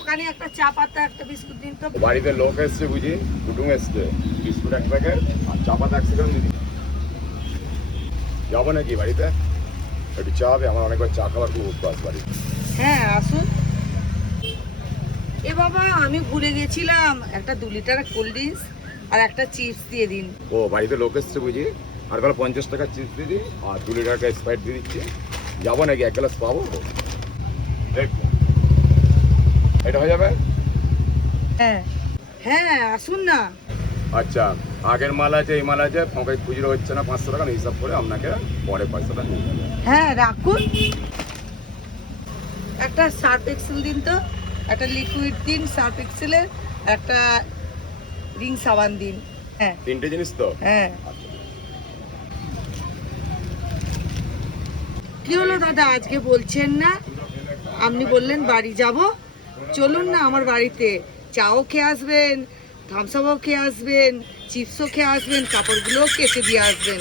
দোকানে একটা চা পাতা একটা বিস্কুট দিন তো। বাড়িতে লোক এসছে বুঝি, কুটুম এসছে, বিস্কুট এক প্যাকেট আর চা পাতা 1 সেকেন্ড দিদি। যাবো নাকি বাড়িতে? একটু চা হবে, আমার অনেকবার চা খাবার খুব অভ্যাস বাড়ি। হ্যাঁ আসুন। এ বাবা আমি ভুলে গেছিলাম, একটা 2 লিটার কোল্ড ড্রিঙ্কস আর একটা চিপস দিয়ে দিন। ও বাড়িতে লোক এসছে বুঝি, আর বেলা 50 টাকা চিপস দিদি আর 2 লিটার স্প্রাইট দিয়ে দিচ্ছি। যাবো নাকি, 1 গ্লাস পাবো? দেখুন এটা হয়ে যাবে। হ্যাঁ হ্যাঁ আসুন না। আচ্ছা, আগের মাল আছে, এই মাল আছে, আমাকে খুচরো হচ্ছে না 500 টাকা, হিসাব করে আপনাকে পরে পয়সাটা নিয়ে যাবে। হ্যাঁ রাখুন। একটা সার্ফ এক্সেল দিন তো, একটা লিকুইড দিন সার্ফ এক্সেলের, একটা রিং সাবান দিন। হ্যাঁ 3টে জিনিস তো? হ্যাঁ। আচ্ছা। কি হলো দাদা, আজকে বলছেন না? আপনি বললেন বাড়ি যাব, চলুন না আমার বাড়িতে, চাও খেয়ে আসবেন, থামস আপও খেয়ে আসবেন, চিপসও খেয়ে আসবেন, কাপড়গুলোও কেচে দিয়ে আসবেন।